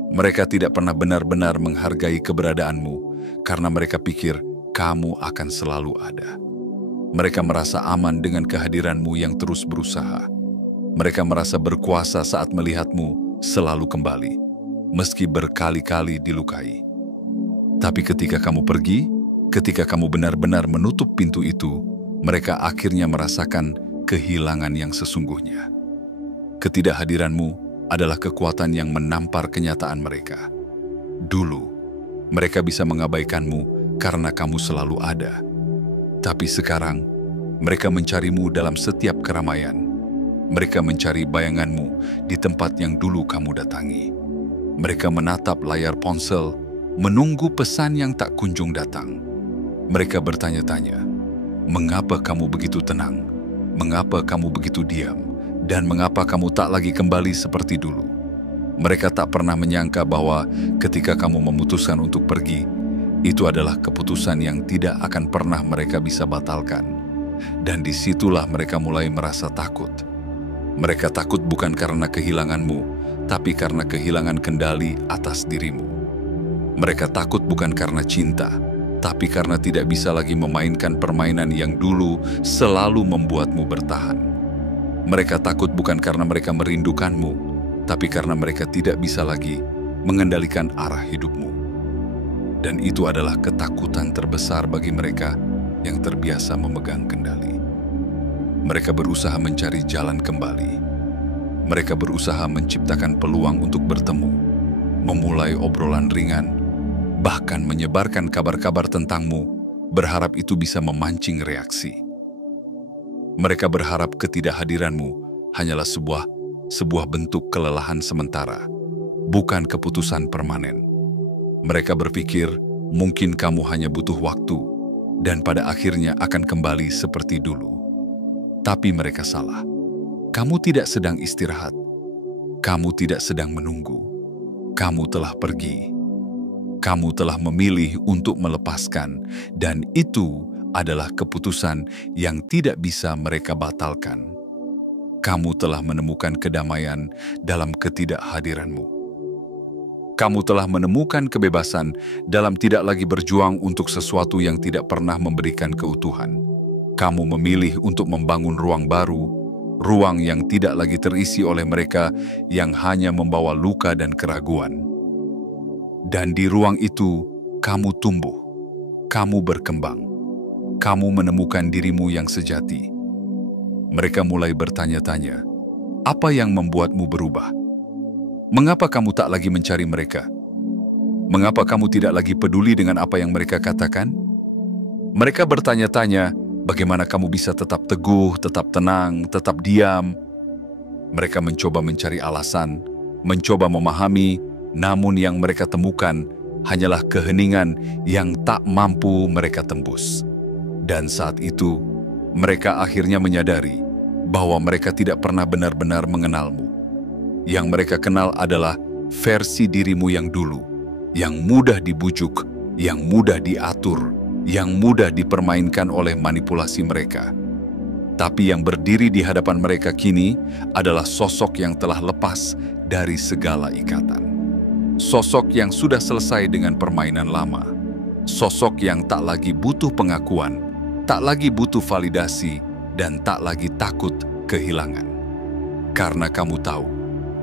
Mereka tidak pernah benar-benar menghargai keberadaanmu karena mereka pikir kamu akan selalu ada. Mereka merasa aman dengan kehadiranmu yang terus berusaha. Mereka merasa berkuasa saat melihatmu selalu kembali, meski berkali-kali dilukai. Tapi ketika kamu pergi, ketika kamu benar-benar menutup pintu itu, mereka akhirnya merasakan kehilangan yang sesungguhnya. Ketidakhadiranmu adalah kekuatan yang menampar kenyataan mereka. Dulu, mereka bisa mengabaikanmu karena kamu selalu ada. Tapi sekarang, mereka mencarimu dalam setiap keramaian. Mereka mencari bayanganmu di tempat yang dulu kamu datangi. Mereka menatap layar ponsel, menunggu pesan yang tak kunjung datang. Mereka bertanya-tanya, mengapa kamu begitu tenang? Mengapa kamu begitu diam? Dan mengapa kamu tak lagi kembali seperti dulu? Mereka tak pernah menyangka bahwa ketika kamu memutuskan untuk pergi, itu adalah keputusan yang tidak akan pernah mereka bisa batalkan. Dan disitulah mereka mulai merasa takut. Mereka takut bukan karena kehilanganmu, tapi karena kehilangan kendali atas dirimu. Mereka takut bukan karena cinta, tapi karena tidak bisa lagi memainkan permainan yang dulu selalu membuatmu bertahan. Mereka takut bukan karena mereka merindukanmu, tapi karena mereka tidak bisa lagi mengendalikan arah hidupmu. Dan itu adalah ketakutan terbesar bagi mereka yang terbiasa memegang kendali. Mereka berusaha mencari jalan kembali. Mereka berusaha menciptakan peluang untuk bertemu, memulai obrolan ringan, bahkan menyebarkan kabar-kabar tentangmu, berharap itu bisa memancing reaksi. Mereka berharap ketidakhadiranmu hanyalah sebuah bentuk kelelahan sementara, bukan keputusan permanen. Mereka berpikir mungkin kamu hanya butuh waktu dan pada akhirnya akan kembali seperti dulu. Tapi mereka salah. Kamu tidak sedang istirahat. Kamu tidak sedang menunggu. Kamu telah pergi. Kamu telah memilih untuk melepaskan, dan itu adalah keputusan yang tidak bisa mereka batalkan. Kamu telah menemukan kedamaian dalam ketidakhadiranmu. Kamu telah menemukan kebebasan dalam tidak lagi berjuang untuk sesuatu yang tidak pernah memberikan keutuhan. Kamu memilih untuk membangun ruang baru, ruang yang tidak lagi terisi oleh mereka yang hanya membawa luka dan keraguan. Dan di ruang itu, kamu tumbuh, kamu berkembang, kamu menemukan dirimu yang sejati. Mereka mulai bertanya-tanya, apa yang membuatmu berubah? Mengapa kamu tak lagi mencari mereka? Mengapa kamu tidak lagi peduli dengan apa yang mereka katakan? Mereka bertanya-tanya, bagaimana kamu bisa tetap teguh, tetap tenang, tetap diam? Mereka mencoba mencari alasan, mencoba memahami, namun yang mereka temukan hanyalah keheningan yang tak mampu mereka tembus. Dan saat itu, mereka akhirnya menyadari bahwa mereka tidak pernah benar-benar mengenalmu. Yang mereka kenal adalah versi dirimu yang dulu, yang mudah dibujuk, yang mudah diatur, yang mudah dipermainkan oleh manipulasi mereka. Tapi yang berdiri di hadapan mereka kini adalah sosok yang telah lepas dari segala ikatan. Sosok yang sudah selesai dengan permainan lama. Sosok yang tak lagi butuh pengakuan, tak lagi butuh validasi, dan tak lagi takut kehilangan. Karena kamu tahu,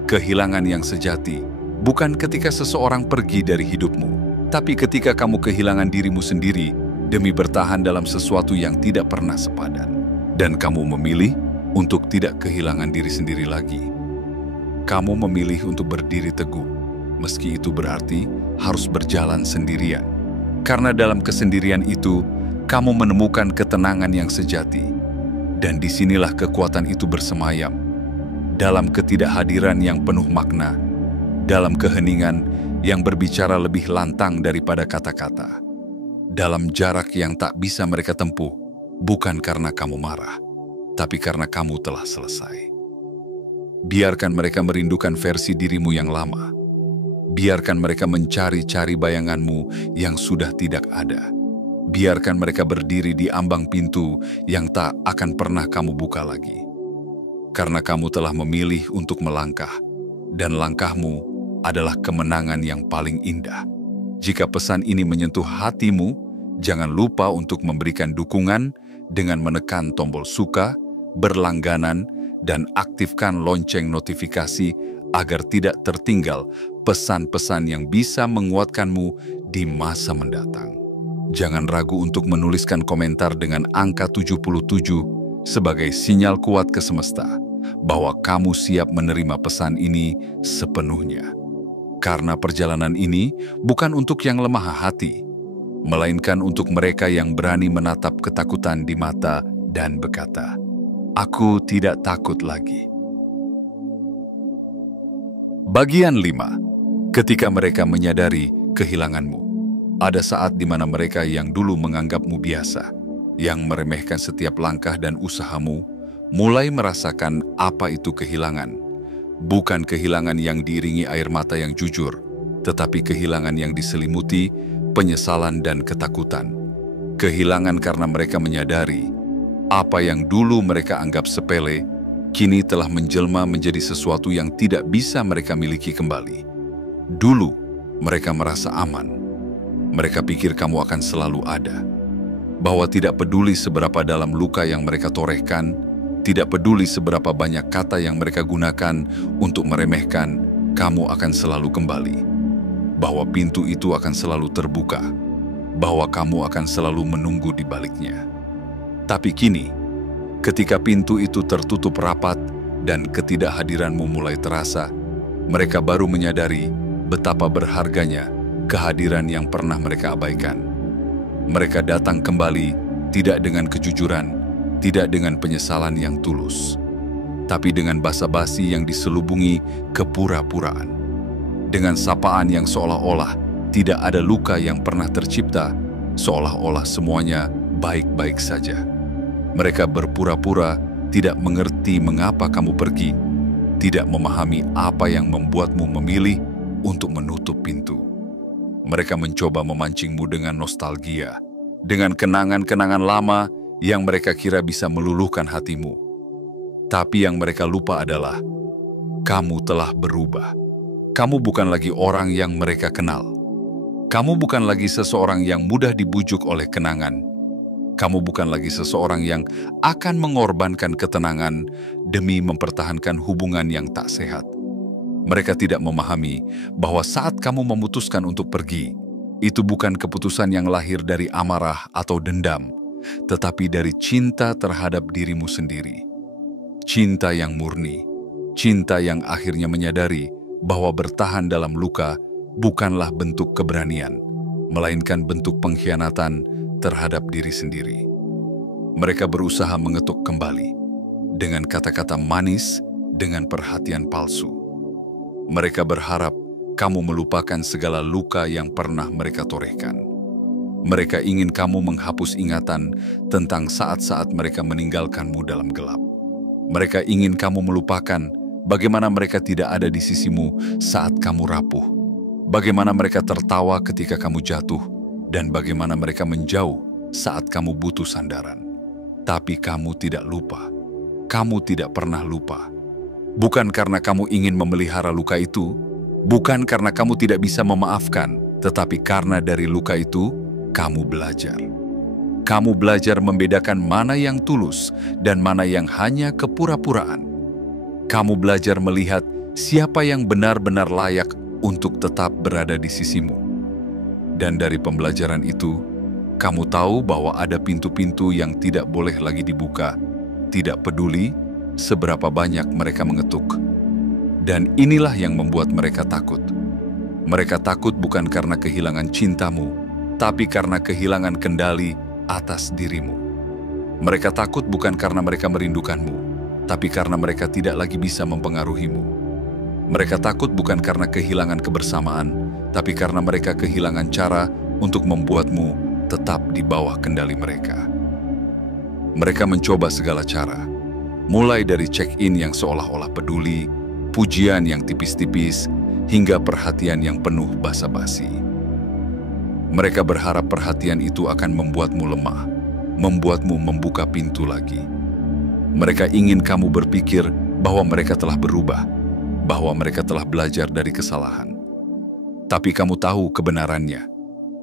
kehilangan yang sejati bukan ketika seseorang pergi dari hidupmu, tapi ketika kamu kehilangan dirimu sendiri demi bertahan dalam sesuatu yang tidak pernah sepadan. Dan kamu memilih untuk tidak kehilangan diri sendiri lagi. Kamu memilih untuk berdiri teguh, meski itu berarti harus berjalan sendirian. Karena dalam kesendirian itu, kamu menemukan ketenangan yang sejati. Dan disinilah kekuatan itu bersemayam. Dalam ketidakhadiran yang penuh makna, dalam keheningan yang berbicara lebih lantang daripada kata-kata, dalam jarak yang tak bisa mereka tempuh, bukan karena kamu marah, tapi karena kamu telah selesai. Biarkan mereka merindukan versi dirimu yang lama. Biarkan mereka mencari-cari bayanganmu yang sudah tidak ada. Biarkan mereka berdiri di ambang pintu yang tak akan pernah kamu buka lagi. Karena kamu telah memilih untuk melangkah, dan langkahmu adalah kemenangan yang paling indah. Jika pesan ini menyentuh hatimu, jangan lupa untuk memberikan dukungan dengan menekan tombol suka, berlangganan, dan aktifkan lonceng notifikasi agar tidak tertinggal pesan-pesan yang bisa menguatkanmu di masa mendatang. Jangan ragu untuk menuliskan komentar dengan angka 77 sebagai sinyal kuat ke semesta bahwa kamu siap menerima pesan ini sepenuhnya. Karena perjalanan ini bukan untuk yang lemah hati, melainkan untuk mereka yang berani menatap ketakutan di mata dan berkata, "Aku tidak takut lagi." Bagian 5. Ketika mereka menyadari kehilanganmu. Ada saat di mana mereka yang dulu menganggapmu biasa, yang meremehkan setiap langkah dan usahamu, mulai merasakan apa itu kehilangan. Bukan kehilangan yang diiringi air mata yang jujur, tetapi kehilangan yang diselimuti penyesalan dan ketakutan. Kehilangan karena mereka menyadari apa yang dulu mereka anggap sepele, kini telah menjelma menjadi sesuatu yang tidak bisa mereka miliki kembali. Dulu, mereka merasa aman. Mereka pikir kamu akan selalu ada. Bahwa tidak peduli seberapa dalam luka yang mereka torehkan, tidak peduli seberapa banyak kata yang mereka gunakan untuk meremehkan, kamu akan selalu kembali. Bahwa pintu itu akan selalu terbuka. Bahwa kamu akan selalu menunggu di baliknya. Tapi kini, ketika pintu itu tertutup rapat dan ketidakhadiranmu mulai terasa, mereka baru menyadari betapa berharganya kehadiran yang pernah mereka abaikan. Mereka datang kembali tidak dengan kejujuran, tidak dengan penyesalan yang tulus, tapi dengan basa-basi yang diselubungi kepura-puraan. Dengan sapaan yang seolah-olah tidak ada luka yang pernah tercipta, seolah-olah semuanya baik-baik saja. Mereka berpura-pura tidak mengerti mengapa kamu pergi, tidak memahami apa yang membuatmu memilih untuk menutup pintu. Mereka mencoba memancingmu dengan nostalgia, dengan kenangan-kenangan lama yang mereka kira bisa meluluhkan hatimu. Tapi yang mereka lupa adalah, kamu telah berubah. Kamu bukan lagi orang yang mereka kenal. Kamu bukan lagi seseorang yang mudah dibujuk oleh kenangan. Kamu bukan lagi seseorang yang akan mengorbankan ketenangan demi mempertahankan hubungan yang tak sehat. Mereka tidak memahami bahwa saat kamu memutuskan untuk pergi, itu bukan keputusan yang lahir dari amarah atau dendam, tetapi dari cinta terhadap dirimu sendiri. Cinta yang murni, cinta yang akhirnya menyadari bahwa bertahan dalam luka bukanlah bentuk keberanian, melainkan bentuk pengkhianatan terhadap diri sendiri. Mereka berusaha mengetuk kembali, dengan kata-kata manis, dengan perhatian palsu. Mereka berharap kamu melupakan segala luka yang pernah mereka torehkan. Mereka ingin kamu menghapus ingatan tentang saat-saat mereka meninggalkanmu dalam gelap. Mereka ingin kamu melupakan bagaimana mereka tidak ada di sisimu saat kamu rapuh. Bagaimana mereka tertawa ketika kamu jatuh, dan bagaimana mereka menjauh saat kamu butuh sandaran. Tapi kamu tidak lupa. Kamu tidak pernah lupa. Bukan karena kamu ingin memelihara luka itu, bukan karena kamu tidak bisa memaafkan, tetapi karena dari luka itu, kamu belajar. Kamu belajar membedakan mana yang tulus dan mana yang hanya kepura-puraan. Kamu belajar melihat siapa yang benar-benar layak untuk tetap berada di sisimu. Dan dari pembelajaran itu, kamu tahu bahwa ada pintu-pintu yang tidak boleh lagi dibuka, tidak peduli seberapa banyak mereka mengetuk. Dan inilah yang membuat mereka takut. Mereka takut bukan karena kehilangan cintamu, tapi karena kehilangan kendali atas dirimu. Mereka takut bukan karena mereka merindukanmu, tapi karena mereka tidak lagi bisa mempengaruhimu. Mereka takut bukan karena kehilangan kebersamaan, tapi karena mereka kehilangan cara untuk membuatmu tetap di bawah kendali mereka. Mereka mencoba segala cara. Mulai dari check-in yang seolah-olah peduli, pujian yang tipis-tipis, hingga perhatian yang penuh basa-basi. Mereka berharap perhatian itu akan membuatmu lemah, membuatmu membuka pintu lagi. Mereka ingin kamu berpikir bahwa mereka telah berubah, bahwa mereka telah belajar dari kesalahan. Tapi kamu tahu kebenarannya.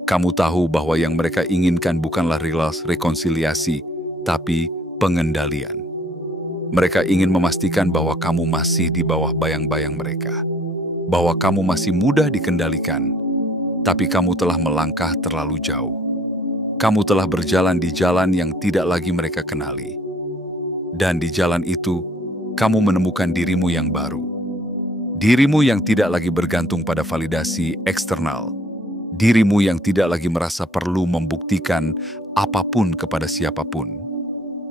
Kamu tahu bahwa yang mereka inginkan bukanlah rekonsiliasi, tapi pengendalian. Mereka ingin memastikan bahwa kamu masih di bawah bayang-bayang mereka, bahwa kamu masih mudah dikendalikan, tapi kamu telah melangkah terlalu jauh. Kamu telah berjalan di jalan yang tidak lagi mereka kenali. Dan di jalan itu, kamu menemukan dirimu yang baru. Dirimu yang tidak lagi bergantung pada validasi eksternal. Dirimu yang tidak lagi merasa perlu membuktikan apapun kepada siapapun.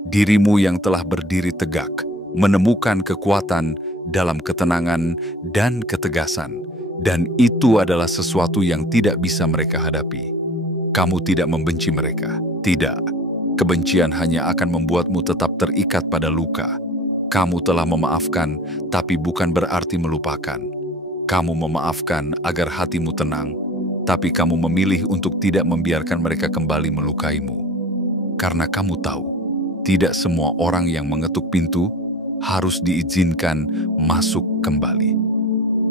Dirimu yang telah berdiri tegak, menemukan kekuatan dalam ketenangan dan ketegasan. Dan itu adalah sesuatu yang tidak bisa mereka hadapi. Kamu tidak membenci mereka. Tidak. Kebencian hanya akan membuatmu tetap terikat pada luka. Kamu telah memaafkan, tapi bukan berarti melupakan. Kamu memaafkan agar hatimu tenang, tapi kamu memilih untuk tidak membiarkan mereka kembali melukaimu. Karena kamu tahu, tidak semua orang yang mengetuk pintu harus diizinkan masuk kembali.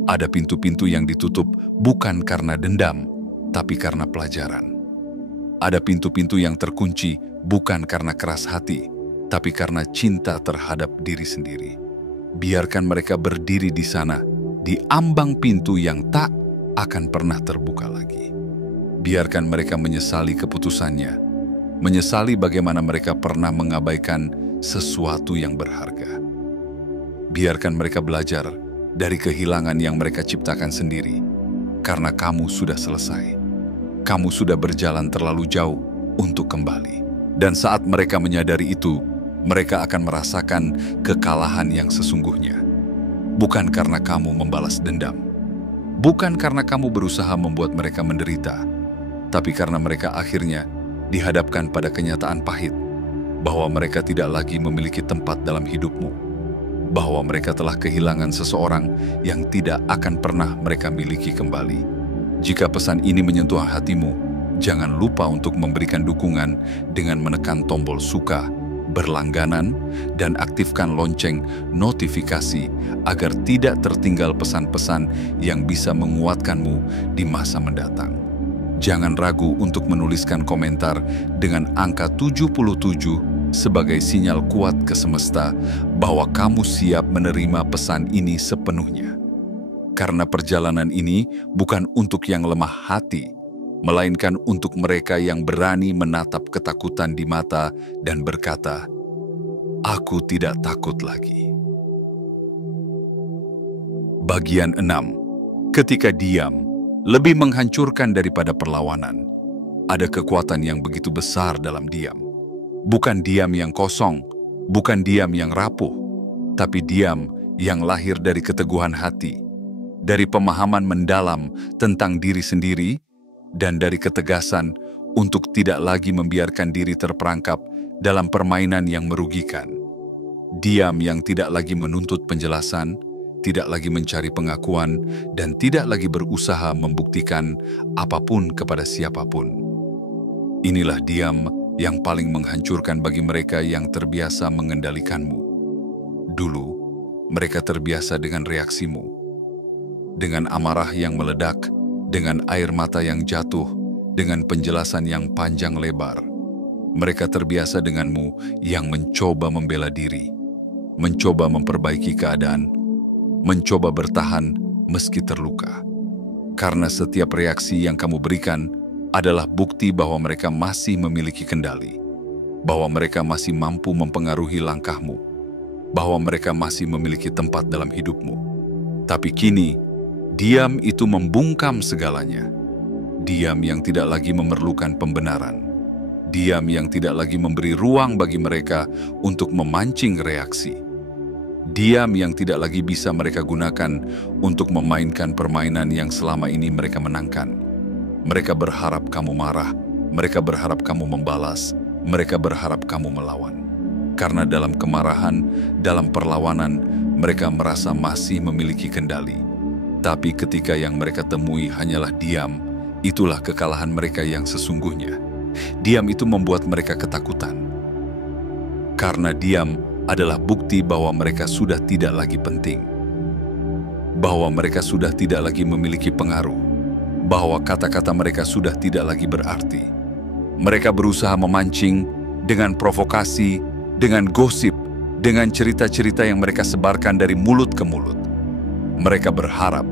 Ada pintu-pintu yang ditutup bukan karena dendam, tapi karena pelajaran. Ada pintu-pintu yang terkunci bukan karena keras hati, tapi karena cinta terhadap diri sendiri. Biarkan mereka berdiri di sana, di ambang pintu yang tak akan pernah terbuka lagi. Biarkan mereka menyesali keputusannya, menyesali bagaimana mereka pernah mengabaikan sesuatu yang berharga. Biarkan mereka belajar dari kehilangan yang mereka ciptakan sendiri, karena kamu sudah selesai. Kamu sudah berjalan terlalu jauh untuk kembali. Dan saat mereka menyadari itu, mereka akan merasakan kekalahan yang sesungguhnya. Bukan karena kamu membalas dendam, bukan karena kamu berusaha membuat mereka menderita, tapi karena mereka akhirnya dihadapkan pada kenyataan pahit bahwa mereka tidak lagi memiliki tempat dalam hidupmu, bahwa mereka telah kehilangan seseorang yang tidak akan pernah mereka miliki kembali. Jika pesan ini menyentuh hatimu, jangan lupa untuk memberikan dukungan dengan menekan tombol suka, berlangganan, dan aktifkan lonceng notifikasi agar tidak tertinggal pesan-pesan yang bisa menguatkanmu di masa mendatang. Jangan ragu untuk menuliskan komentar dengan angka 77 sebagai sinyal kuat ke semesta bahwa kamu siap menerima pesan ini sepenuhnya. Karena perjalanan ini bukan untuk yang lemah hati, melainkan untuk mereka yang berani menatap ketakutan di mata dan berkata, "Aku tidak takut lagi." Bagian 6. Ketika diam lebih menghancurkan daripada perlawanan. Ada kekuatan yang begitu besar dalam diam. Bukan diam yang kosong, bukan diam yang rapuh, tapi diam yang lahir dari keteguhan hati, dari pemahaman mendalam tentang diri sendiri, dan dari ketegasan untuk tidak lagi membiarkan diri terperangkap dalam permainan yang merugikan. Diam yang tidak lagi menuntut penjelasan, tidak lagi mencari pengakuan, dan tidak lagi berusaha membuktikan apapun kepada siapapun. Inilah diam yang paling menghancurkan bagi mereka yang terbiasa mengendalikanmu. Dulu, mereka terbiasa dengan reaksimu, dengan amarah yang meledak, dengan air mata yang jatuh, dengan penjelasan yang panjang lebar. Mereka terbiasa denganmu yang mencoba membela diri, mencoba memperbaiki keadaan, mencoba bertahan meski terluka. Karena setiap reaksi yang kamu berikan adalah bukti bahwa mereka masih memiliki kendali, bahwa mereka masih mampu mempengaruhi langkahmu, bahwa mereka masih memiliki tempat dalam hidupmu. Tapi kini, diam itu membungkam segalanya. Diam yang tidak lagi memerlukan pembenaran. Diam yang tidak lagi memberi ruang bagi mereka untuk memancing reaksi. Diam yang tidak lagi bisa mereka gunakan untuk memainkan permainan yang selama ini mereka menangkan. Mereka berharap kamu marah, mereka berharap kamu membalas, mereka berharap kamu melawan. Karena dalam kemarahan, dalam perlawanan, mereka merasa masih memiliki kendali. Tapi ketika yang mereka temui hanyalah diam, itulah kekalahan mereka yang sesungguhnya. Diam itu membuat mereka ketakutan. Karena diam adalah bukti bahwa mereka sudah tidak lagi penting. Bahwa mereka sudah tidak lagi memiliki pengaruh. Bahwa kata-kata mereka sudah tidak lagi berarti. Mereka berusaha memancing dengan provokasi, dengan gosip, dengan cerita-cerita yang mereka sebarkan dari mulut ke mulut. Mereka berharap,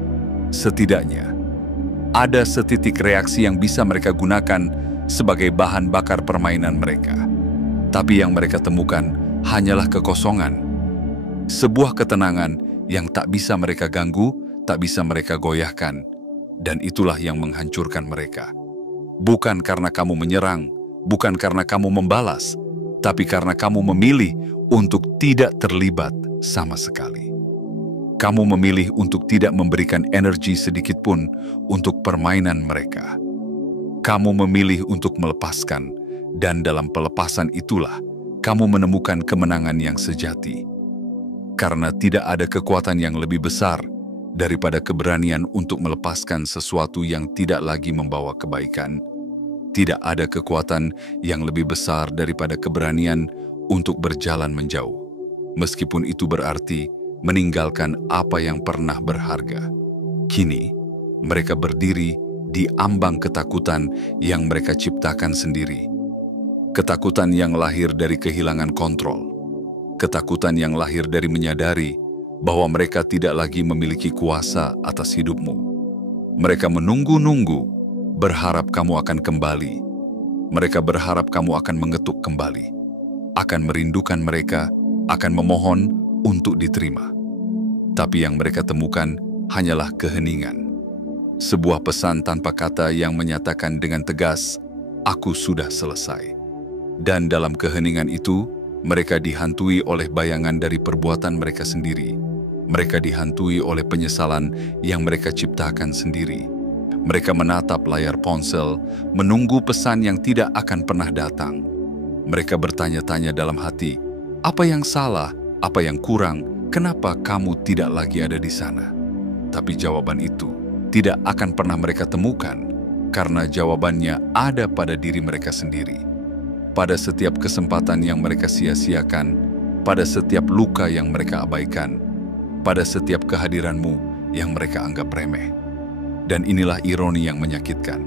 setidaknya, ada setitik reaksi yang bisa mereka gunakan sebagai bahan bakar permainan mereka. Tapi yang mereka temukan hanyalah kekosongan. Sebuah ketenangan yang tak bisa mereka ganggu, tak bisa mereka goyahkan. Dan itulah yang menghancurkan mereka. Bukan karena kamu menyerang, bukan karena kamu membalas, tapi karena kamu memilih untuk tidak terlibat sama sekali. Kamu memilih untuk tidak memberikan energi sedikit pun untuk permainan mereka. Kamu memilih untuk melepaskan, dan dalam pelepasan itulah kamu menemukan kemenangan yang sejati. Karena tidak ada kekuatan yang lebih besar daripada keberanian untuk melepaskan sesuatu yang tidak lagi membawa kebaikan. Tidak ada kekuatan yang lebih besar daripada keberanian untuk berjalan menjauh, meskipun itu berarti meninggalkan apa yang pernah berharga. Kini, mereka berdiri di ambang ketakutan yang mereka ciptakan sendiri. Ketakutan yang lahir dari kehilangan kontrol. Ketakutan yang lahir dari menyadari bahwa mereka tidak lagi memiliki kuasa atas hidupmu. Mereka menunggu-nunggu, berharap kamu akan kembali. Mereka berharap kamu akan mengetuk kembali, akan merindukan mereka, akan memohon untuk diterima. Tapi yang mereka temukan hanyalah keheningan. Sebuah pesan tanpa kata yang menyatakan dengan tegas, "Aku sudah selesai." Dan dalam keheningan itu, mereka dihantui oleh bayangan dari perbuatan mereka sendiri. Mereka dihantui oleh penyesalan yang mereka ciptakan sendiri. Mereka menatap layar ponsel, menunggu pesan yang tidak akan pernah datang. Mereka bertanya-tanya dalam hati, apa yang salah, apa yang kurang, kenapa kamu tidak lagi ada di sana? Tapi jawaban itu tidak akan pernah mereka temukan, karena jawabannya ada pada diri mereka sendiri. Pada setiap kesempatan yang mereka sia-siakan, pada setiap luka yang mereka abaikan, pada setiap kehadiranmu yang mereka anggap remeh. Dan inilah ironi yang menyakitkan.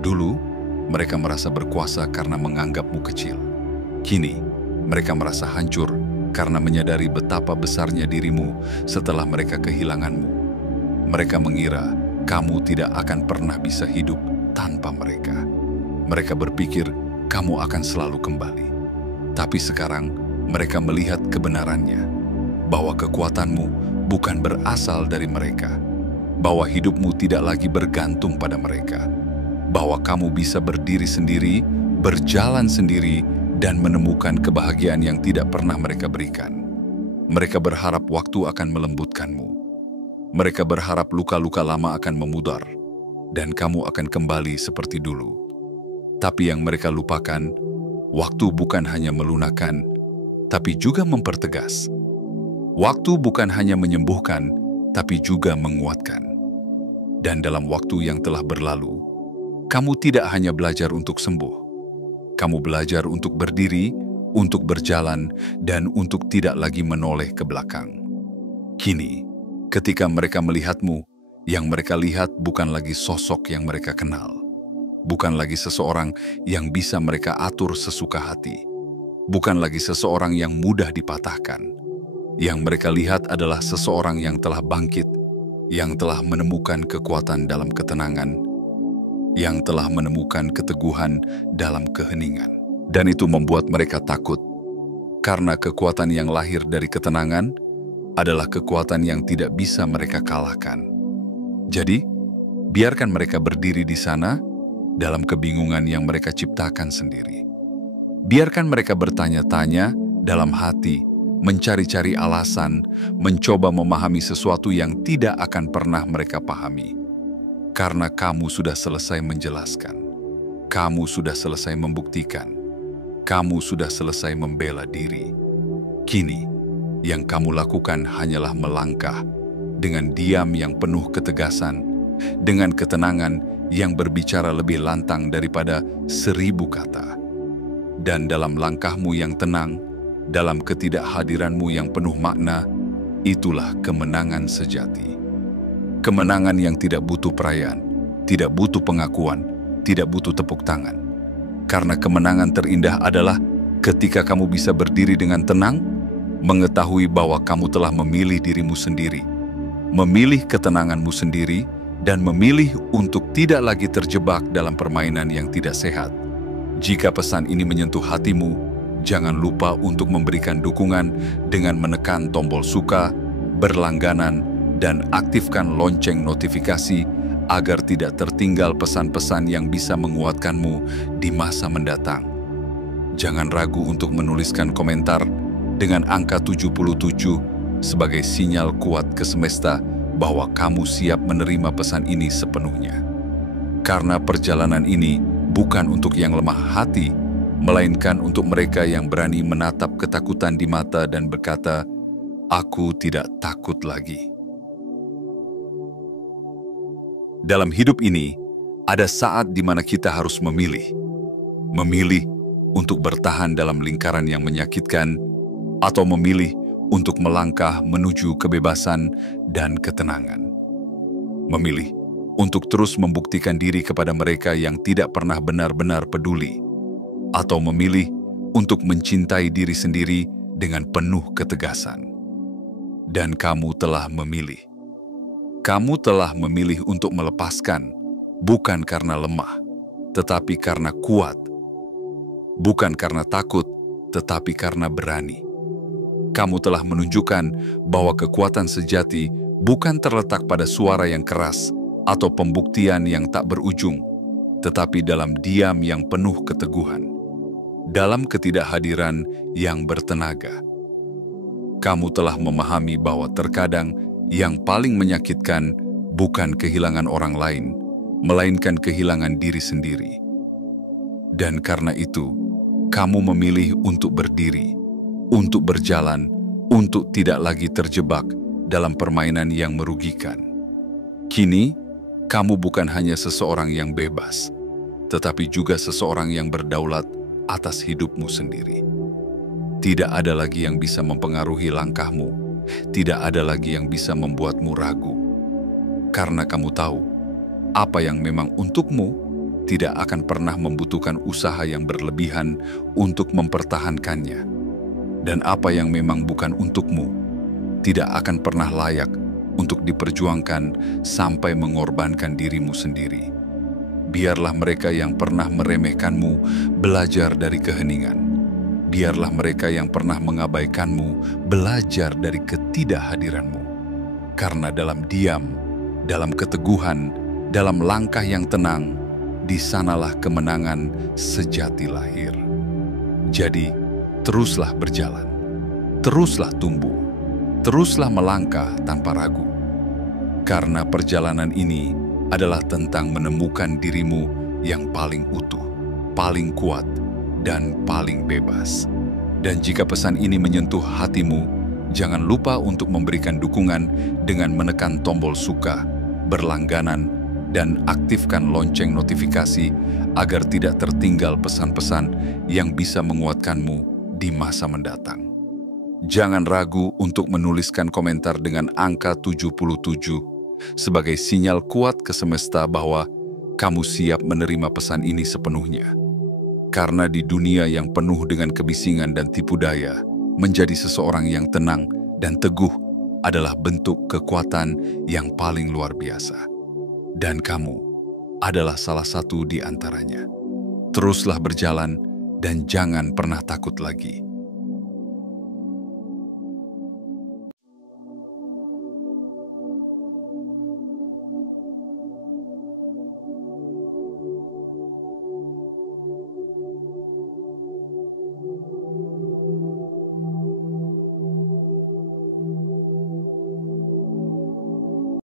Dulu, mereka merasa berkuasa karena menganggapmu kecil. Kini, mereka merasa hancur karena menyadari betapa besarnya dirimu setelah mereka kehilanganmu. Mereka mengira kamu tidak akan pernah bisa hidup tanpa mereka. Mereka berpikir kamu akan selalu kembali. Tapi sekarang, mereka melihat kebenarannya, bahwa kekuatanmu bukan berasal dari mereka, bahwa hidupmu tidak lagi bergantung pada mereka, bahwa kamu bisa berdiri sendiri, berjalan sendiri, dan menemukan kebahagiaan yang tidak pernah mereka berikan. Mereka berharap waktu akan melembutkanmu. Mereka berharap luka-luka lama akan memudar, dan kamu akan kembali seperti dulu. Tapi yang mereka lupakan, waktu bukan hanya melunakkan, tapi juga mempertegas. Waktu bukan hanya menyembuhkan, tapi juga menguatkan. Dan dalam waktu yang telah berlalu, kamu tidak hanya belajar untuk sembuh. Kamu belajar untuk berdiri, untuk berjalan, dan untuk tidak lagi menoleh ke belakang. Kini, ketika mereka melihatmu, yang mereka lihat bukan lagi sosok yang mereka kenal. Bukan lagi seseorang yang bisa mereka atur sesuka hati. Bukan lagi seseorang yang mudah dipatahkan. Yang mereka lihat adalah seseorang yang telah bangkit, yang telah menemukan kekuatan dalam ketenangan, yang telah menemukan keteguhan dalam keheningan. Dan itu membuat mereka takut, karena kekuatan yang lahir dari ketenangan adalah kekuatan yang tidak bisa mereka kalahkan. Jadi, biarkan mereka berdiri di sana dalam kebingungan yang mereka ciptakan sendiri. Biarkan mereka bertanya-tanya dalam hati, mencari-cari alasan, mencoba memahami sesuatu yang tidak akan pernah mereka pahami. Karena kamu sudah selesai menjelaskan. Kamu sudah selesai membuktikan. Kamu sudah selesai membela diri. Kini, yang kamu lakukan hanyalah melangkah dengan diam yang penuh ketegasan, dengan ketenangan yang berbicara lebih lantang daripada 1000 kata. Dan dalam langkahmu yang tenang, dalam ketidakhadiranmu yang penuh makna, itulah kemenangan sejati. Kemenangan yang tidak butuh perayaan, tidak butuh pengakuan, tidak butuh tepuk tangan. Karena kemenangan terindah adalah ketika kamu bisa berdiri dengan tenang, mengetahui bahwa kamu telah memilih dirimu sendiri, memilih ketenanganmu sendiri, dan memilih untuk tidak lagi terjebak dalam permainan yang tidak sehat. Jika pesan ini menyentuh hatimu, jangan lupa untuk memberikan dukungan dengan menekan tombol suka, berlangganan, dan aktifkan lonceng notifikasi agar tidak tertinggal pesan-pesan yang bisa menguatkanmu di masa mendatang. Jangan ragu untuk menuliskan komentar dengan angka 77 sebagai sinyal kuat ke semesta bahwa kamu siap menerima pesan ini sepenuhnya. Karena perjalanan ini bukan untuk yang lemah hati, melainkan untuk mereka yang berani menatap ketakutan di mata dan berkata, "Aku tidak takut lagi." Dalam hidup ini, ada saat di mana kita harus memilih. Memilih untuk bertahan dalam lingkaran yang menyakitkan, atau memilih untuk melangkah menuju kebebasan dan ketenangan. Memilih untuk terus membuktikan diri kepada mereka yang tidak pernah benar-benar peduli, atau memilih untuk mencintai diri sendiri dengan penuh ketegasan. Dan kamu telah memilih. Kamu telah memilih untuk melepaskan, bukan karena lemah, tetapi karena kuat. Bukan karena takut, tetapi karena berani. Kamu telah menunjukkan bahwa kekuatan sejati bukan terletak pada suara yang keras atau pembuktian yang tak berujung, tetapi dalam diam yang penuh keteguhan, dalam ketidakhadiran yang bertenaga. Kamu telah memahami bahwa terkadang yang paling menyakitkan bukan kehilangan orang lain, melainkan kehilangan diri sendiri. Dan karena itu, kamu memilih untuk berdiri, untuk berjalan, untuk tidak lagi terjebak dalam permainan yang merugikan. Kini, kamu bukan hanya seseorang yang bebas, tetapi juga seseorang yang berdaulat atas hidupmu sendiri. Tidak ada lagi yang bisa mempengaruhi langkahmu, tidak ada lagi yang bisa membuatmu ragu. Karena kamu tahu, apa yang memang untukmu tidak akan pernah membutuhkan usaha yang berlebihan untuk mempertahankannya. Dan apa yang memang bukan untukmu tidak akan pernah layak untuk diperjuangkan sampai mengorbankan dirimu sendiri. Biarlah mereka yang pernah meremehkanmu belajar dari keheningan. Biarlah mereka yang pernah mengabaikanmu belajar dari ketidakhadiranmu. Karena dalam diam, dalam keteguhan, dalam langkah yang tenang, di sanalah kemenangan sejati lahir. Jadi, teruslah berjalan, teruslah tumbuh, teruslah melangkah tanpa ragu. Karena perjalanan ini adalah tentang menemukan dirimu yang paling utuh, paling kuat, dan paling bebas. Dan jika pesan ini menyentuh hatimu, jangan lupa untuk memberikan dukungan dengan menekan tombol suka, berlangganan, dan aktifkan lonceng notifikasi agar tidak tertinggal pesan-pesan yang bisa menguatkanmu di masa mendatang. Jangan ragu untuk menuliskan komentar dengan angka 77 sebagai sinyal kuat ke semesta bahwa kamu siap menerima pesan ini sepenuhnya. Karena di dunia yang penuh dengan kebisingan dan tipu daya, menjadi seseorang yang tenang dan teguh adalah bentuk kekuatan yang paling luar biasa. Dan kamu adalah salah satu di antaranya. Teruslah berjalan dan jangan pernah takut lagi.